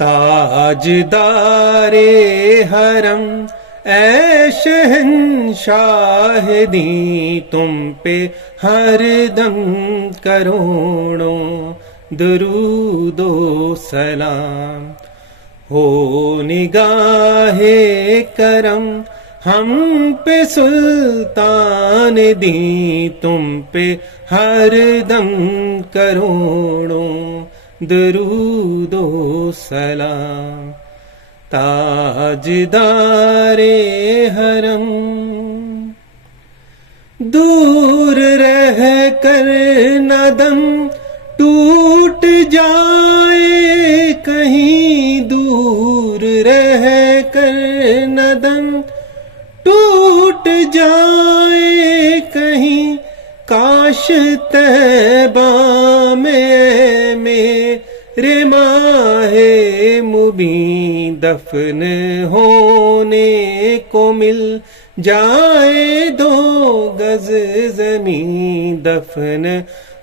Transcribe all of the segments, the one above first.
تاجدار حرم اے شہنشاہ دی تم پہ ہر دم کروڑوں درود و سلام ہو نگاہ کرم ہم پہ سلطان دی تم پہ ہر دم کروڑوں درود و سلام تاجدار حرم دور رہ کر نہ دم ٹوٹ جائے کہیں دور رہ کر نہ دم ٹوٹ جائے کہیں کاش طیبہ میں میرے ماہ مبین دفن ہونے کو مل جائے 2 گز زمین دفن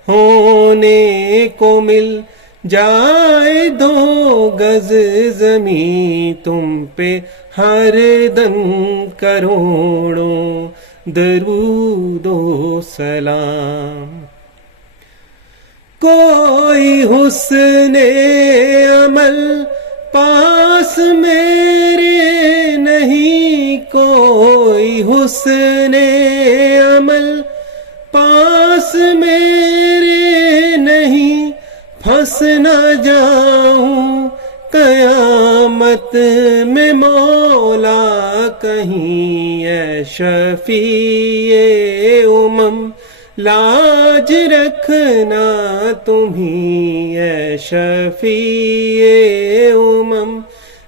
ہونے کو مل جائے 2 گز زمین تم پہ ہر دم کروڑوں درود و سلام کوئی حسن عمل پاس میرے نہیں کوئی حسن عمل پاس میرے نہیں پھنس نہ جاؤں قیامت میں مولا کہیں اے شفیع امم لاج رکھنا تمہیں اے شفیع امم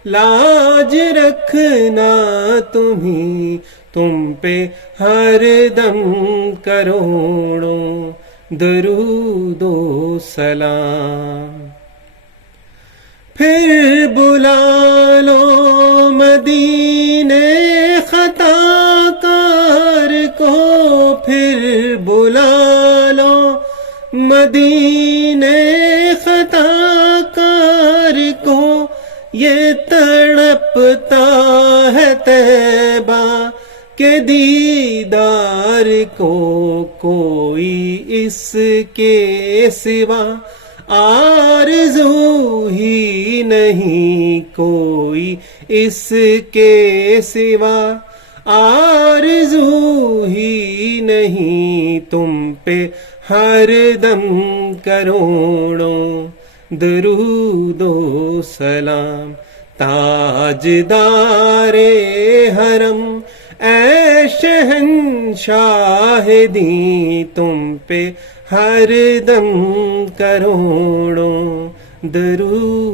لاج رکھنا تمہیں تم پہ ہر دم کروڑوں درود و سلام پھر بلا لو مدینے خطا کار کو پھر بلا لو مدینے خطا کار کو یہ تڑپتا ہے طیبہ کے دیدار کو کوئی اس کے سوا آرزو ہی نہیں کوئی اس کے سوا آرزو ہی نہیں تم پہ ہر دم کروڑوں درود و سلام تاجدار حرم اے شہنشاہ دی تم پہ ہر دم کروڑوں درود